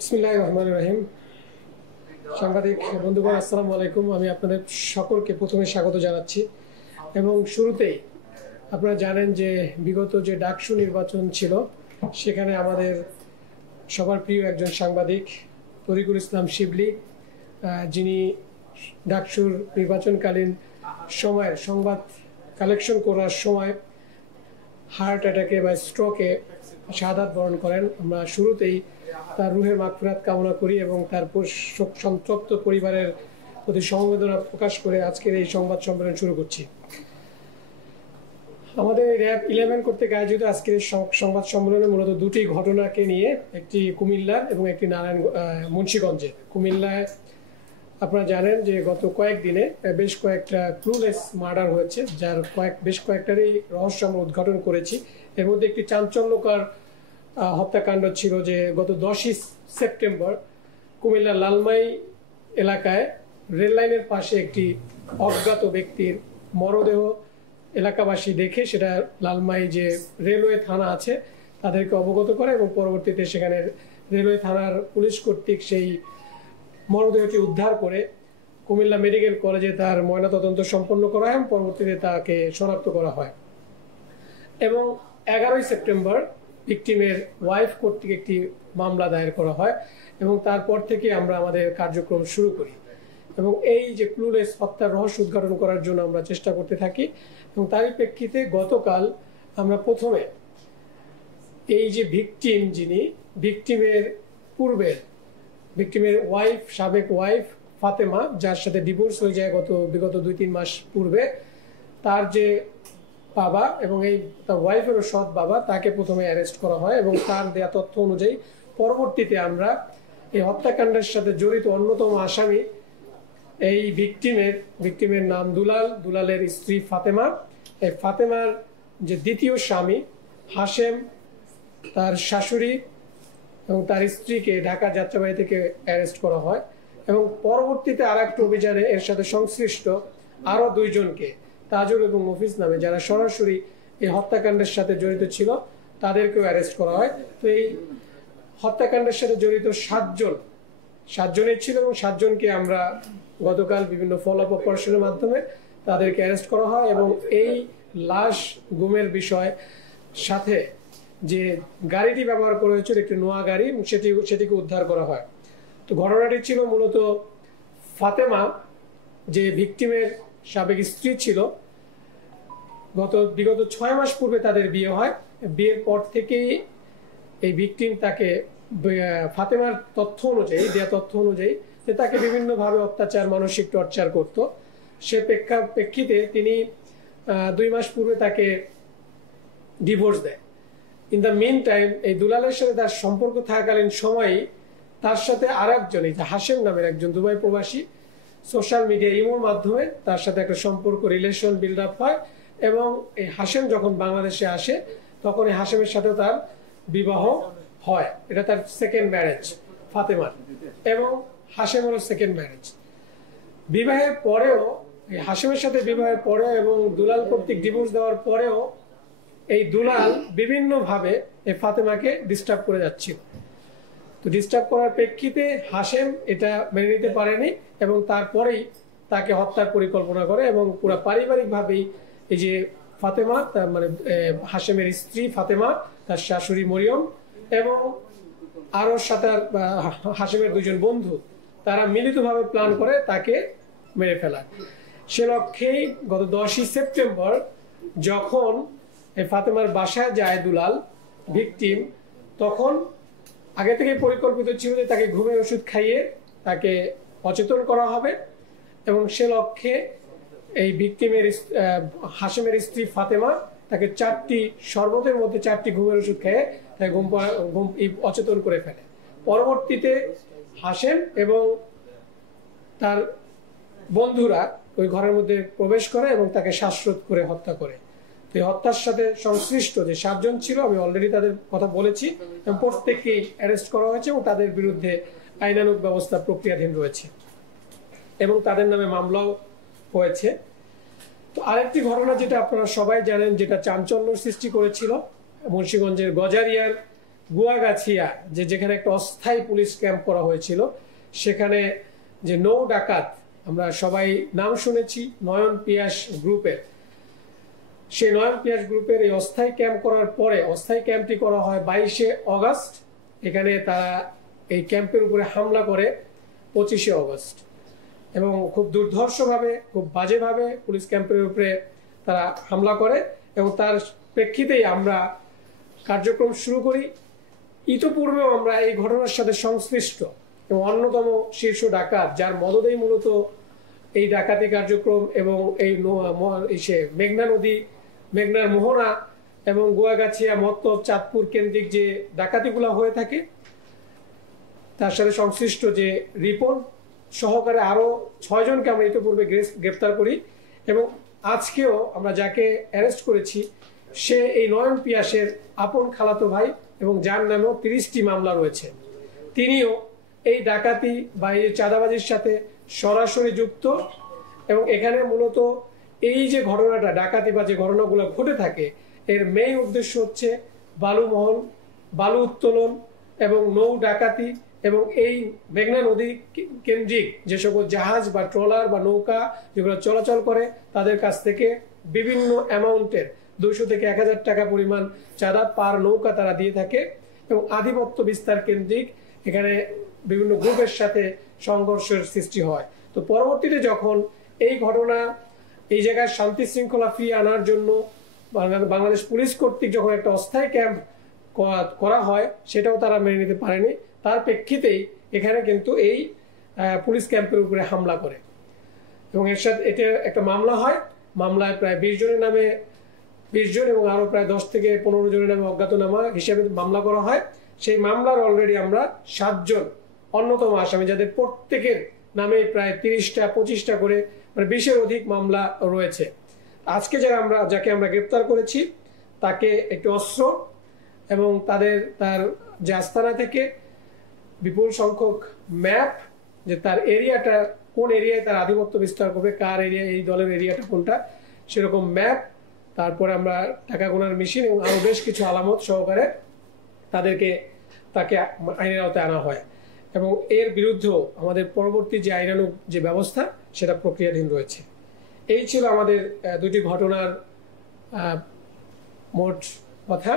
বিসমিল্লাহির রহমানির রহিম। সাংবাদিক বন্ধুগণ, আসসালামু আলাইকুম। আমি আপনাদের সকলকে প্রথমে স্বাগত জানাচ্ছি এবং শুরুতেই আপনারা জানেন যে বিগত যে ডাকসু নির্বাচন ছিল সেখানে আমাদের সবার প্রিয় একজন সাংবাদিক তরিকুল ইসলাম শিবলি, যিনি ডাকসুর নির্বাচনকালীন সময়ের সংবাদ কালেকশন করার সময় হার্ট অ্যাটাকে বা স্ট্রোকে শাহাদাত বরণ করেন। আমরা শুরুতেই তার রুহের মাগফিরাত কামনা করি এবং তার সন্তপ্ত পরিবারের প্রতি সমবেদনা প্রকাশ করে আজকের এই সংবাদ সম্মেলন শুরু করছি। আমাদের র্যাব 11 কর্তৃক আয়োজিত আজকের সংবাদ সম্মেলনে মূলত দুটি ঘটনাকে নিয়ে, একটি কুমিল্লার এবং একটি মুন্সিগঞ্জে। কুমিল্লায় আপনারা জানেন যে গত কয়েকদিনে বেশ কয়েকটা ক্লুলেস মার্ডার হয়েছে, যার বেশ কয়েকটারই রহস্য আমরা উদ্ঘাটন করেছি। এর মধ্যে একটি চাঞ্চল্যকর হত্যাকাণ্ড ছিল যে গত 10ই সেপ্টেম্বর কুমিল্লার লালমাই এলাকায় রেল লাইনের পাশে একটি অজ্ঞাত ব্যক্তির মরদেহ এলাকাবাসী দেখে সেটা লালমাই যে রেলওয়ে থানা আছে তাদেরকে অবগত করে এবং পরবর্তীতে সেখানে রেলওয়ে থানার পুলিশ কর্তৃক সেই মরদেহটি উদ্ধার করে কুমিল্লা মেডিকেল কলেজে তার ময়নাতদন্ত সম্পন্ন করা হয় এবং পরবর্তীতে তাকে শনাক্ত করা হয়। এবং 11ই সেপ্টেম্বর ভিকটিমের ওয়াইফ কর্তৃক একটি মামলা দায়ের করা হয় এবং তারপর থেকে আমরা আমাদের কার্যক্রম শুরু করি এবং এই যে ক্লুলেস হত্যার রহস্য উদ্ঘাটন করার জন্য আমরা চেষ্টা করতে থাকি। এবং তারই প্রেক্ষিতে গতকাল আমরা প্রথমে এই যে ভিকটিম, যিনি ভিকটিমের পূর্বের ভিকটিমের ওয়াইফ, সাবেক ওয়াইফ ফাতেমা, যার সাথে ডিভোর্স হয়ে যায় বিগত 2-3 মাস পূর্বে, তার যে বাবা এবং এই তার ওয়াইফেরও সৎ বাবা, তাকে প্রথমে অ্যারেস্ট করা হয় এবং তার দেয়া তথ্য অনুযায়ী পরবর্তীতে আমরা এই হত্যাকাণ্ডের সাথে জড়িত অন্যতম আসামি এই ভিকটিমের নাম দুলালের স্ত্রী ফাতেমা, এই ফাতেমার যে দ্বিতীয় স্বামী হাশেম, তার শাশুড়ি এবং তার স্ত্রীকে ঢাকা যাত্রাবাড়ি থেকে অ্যারেস্ট করা হয় এবং পরবর্তীতে আর একটা অভিযানে এর সাথে সংশ্লিষ্ট আরও 2 জনকে, তাজুল এবং মফিজ নামে, যারা সরাসরি এই হত্যাকাণ্ডের সাথে জড়িত ছিল, তাদেরকেও অ্যারেস্ট করা হয়। তো এই হত্যাকাণ্ডের সাথে জড়িত 7 জনের ছিল এবং 7 জনকে আমরা গতকাল বিভিন্ন ফলো আপ অপারেশনের মাধ্যমে তাদেরকে অ্যারেস্ট করা হয় এবং এই লাশ গুমের বিষয় সাথে যে গাড়িটি ব্যবহার করা হয়েছিল একটি নোয়া গাড়ি, সেটিকে উদ্ধার করা হয়। তো ঘটনাটি ছিল মূলত ফাতেমা, যে ভিকটিমের সাবেক স্ত্রী ছিল, বিগত 6 মাস পূর্বে তাদের বিয়ে হয়। বিয়ের পর থেকেই এই ভিকটিম তাকে ফাতেমার দেয়া তথ্য অনুযায়ী যে তাকে বিভিন্নভাবে অত্যাচার, মানসিক টর্চার করত। সে প্রেক্ষিতে তিনি 2 মাস পূর্বে তাকে ডিভোর্স দেয়। ইন দ্য মিন টাইম এই দুলালের সাথে তার সম্পর্ক থাকাকালীন সময়ই তার সাথে আর একজন, এই যে হাশেম নামের একজন দুবাই প্রবাসী, সোশ্যাল মিডিয়া ইমোর মাধ্যমে তার সাথে একটা সম্পর্ক, রিলেশন বিল্ড আপ হয় এবং এই হাশেম যখন বাংলাদেশে আসে তখন এই হাশেমের সাথে তার বিবাহ হয়। এটা তার সেকেন্ড ম্যারেজ ফাতেমার, এবং হাশেমেরও সেকেন্ড ম্যারেজ। বিবাহের পরেও, এই হাশেমের সাথে বিবাহের পরেও এবং দুলাল কর্তৃক ডিভোর্স দেওয়ার পরেও এই দুলাল বিভিন্নভাবে এই ফাতেমাকে ডিস্টার্ব করে যাচ্ছিল। তো ডিস্টার্ব করার প্রেক্ষিতে হাশেম এটা মেনে নিতে পারেনি এবং তারপরেই তাকে হত্যার পরিকল্পনা করে এবং পুরো পারিবারিকভাবেই এই যে ফাতেমা, তার মানে হাশেমের স্ত্রী ফাতেমা, তার শাশুড়ি মরিয়ম এবং আরও হাশেমের 2 জন বন্ধু, তারা মিলিতভাবে প্ল্যান করে তাকে মেরে ফেলা। সে লক্ষ্যেই গত 10ই সেপ্টেম্বর যখন এই ফাতেমার বাসায় যায় দুলাল ভিকটিম, তখন আগে থেকে পরিকল্পিত ছিল যে তাকে ঘুমের ওষুধ খাইয়ে তাকে অচেতন করা হবে এবং সে লক্ষ্যে এই ভিকটিমের হাশেমের স্ত্রী ফাতেমা তাকে 4টি শরবতের মধ্যে 4টি ঘুমের ওষুধ খেয়ে তাকে অচেতন করে ফেলে। পরবর্তীতে হাশেম এবং তার বন্ধুরা ওই ঘরের মধ্যে প্রবেশ করে এবং তাকে শ্বাসরোধ করে হত্যা করে। এই হত্যার সাথে সংশ্লিষ্ট যে 7 জন ছিল, আমি অলরেডি তাদের কথা বলেছি এবং প্রত্যেককেই অ্যারেস্ট করা হয়েছে এবং তাদের বিরুদ্ধে আইনানুগ ব্যবস্থা প্রক্রিয়াধীন রয়েছে এবং তাদের নামে মামলাও হয়েছে। তো আরেকটি ঘটনা যেটা আপনারা সবাই জানেন, যেটা চাঞ্চল্য সৃষ্টি করেছিল, মুন্সিগঞ্জের গজারিয়ার গুয়াগাছিয়া যেখানে একটা অস্থায়ী পুলিশ ক্যাম্প করা হয়েছিল, সেখানে যে নৌ ডাকাত, আমরা সবাই নাম শুনেছি নয়ন পিয়াস গ্রুপের, সেই নয়ন পিয়াস গ্রুপের এই অস্থায়ী ক্যাম্প করার পরে অস্থায়ী ক্যাম্পটি করা হয় 22শে অগস্ট। এখানে তারা এই ক্যাম্পের উপরে হামলা করে 25শে অগস্ট, এবং খুব দুর্ধর্ষভাবে, খুব বাজেভাবে পুলিশ ক্যাম্পের উপরে তারা হামলা করে, এবং তার প্রেক্ষিতেই আমরা কার্যক্রম শুরু করি। ইতোপূর্বেও আমরা এই ঘটনার সাথে সংশ্লিষ্ট এবং অন্যতম শীর্ষ ডাকাত, যার মদদেই মূলত এই ডাকাতি কার্যক্রম এবং এই মেঘনা নদী, মেঘনার মোহনা এবং গুয়াগাছিয়া, মত্তব, চাঁদপুর কেন্দ্রিক যে ডাকাতিগুলো হয়ে থাকে, তার সাথে সংশ্লিষ্ট যে রিপন সহকারে আরো 6 জনকে আমরা ইতিপূর্বে গ্রেফতার করি, এবং আজকেও আমরা যাকে অ্যারেস্ট করেছি সে এই নয়ন পিয়াসের আপন খালাতো ভাই, এবং যার নামেও 30টি মামলা রয়েছে। তিনিও এই ডাকাতি বা এই চাঁদাবাজির সাথে সরাসরি যুক্ত, এবং এখানে মূলত এই যে ঘটনাটা, ডাকাতি বা যে ঘটনাগুলো ঘটে থাকে, এর মেইন উদ্দেশ্য হচ্ছে বালুমহল, বালু উত্তোলন এবং নৌ ডাকাতি, এবং এই মেঘনা নদী কেন্দ্রিক যে সকল জাহাজ বা ট্রলার বা নৌকা যেগুলো চলাচল করে, তাদের কাছ থেকে বিভিন্ন অ্যামাউন্টের 200 থেকে 1000 টাকা পরিমাণ চাঁদা পার নৌকা তারা দিয়ে থাকে, এবং আধিপত্য বিস্তার কেন্দ্রিক এখানে বিভিন্ন গ্রুপের সাথে সংঘর্ষের সৃষ্টি হয়। তো পরবর্তীতে যখন এই ঘটনা এই জায়গায় শান্তি শৃঙ্খলা ফিরিয়ে আনার জন্য বাংলাদেশ পুলিশ কর্তৃক যখন একটা অস্থায়ী ক্যাম্প করা হয়, সেটাও তারা মেনে নিতে পারেনি। তার প্রেক্ষিতেই এখানে কিন্তু এই পুলিশ ক্যাম্পের উপরে হামলা করে, এবং এর সাথে এটা একটা মামলা হয়। মামলায় প্রায় 20 জনের নামে 20 জন এবং আরো প্রায় 10 থেকে 15 জনের নামে অজ্ঞাতনামা হিসেবে মামলা করা হয়। সেই মামলার অলরেডি আমরা 7 জন অন্যতম আসামি, যাদের প্রত্যেকের নামে প্রায় 30টা 25টা করে, মানে 20-এর অধিক মামলা রয়েছে। আজকে যাকে আমরা গ্রেপ্তার করেছি তাকে একটি অস্ত্র এবং তার যে আস্তানা থেকে বিপুল সংখ্যক ম্যাপ, যে তার এরিয়াটা কোন এরিয়ায় তার আধিপত্য বিস্তার করবে, কার এরিয়া, এই দলের এরিয়াটা কোনটা, সেরকম ম্যাপ, তারপরে আমরা টাকা গোনার মেশিন এবং আরো বেশ কিছু আলামত সহকারে তাকে আইনের আওতায় আনা হয়, এবং এর বিরুদ্ধেও আমাদের পরবর্তী যে আইনানুগ যে ব্যবস্থা সেটা প্রক্রিয়াধীন রয়েছে। এই ছিল আমাদের দুটি ঘটনার মোট কথা।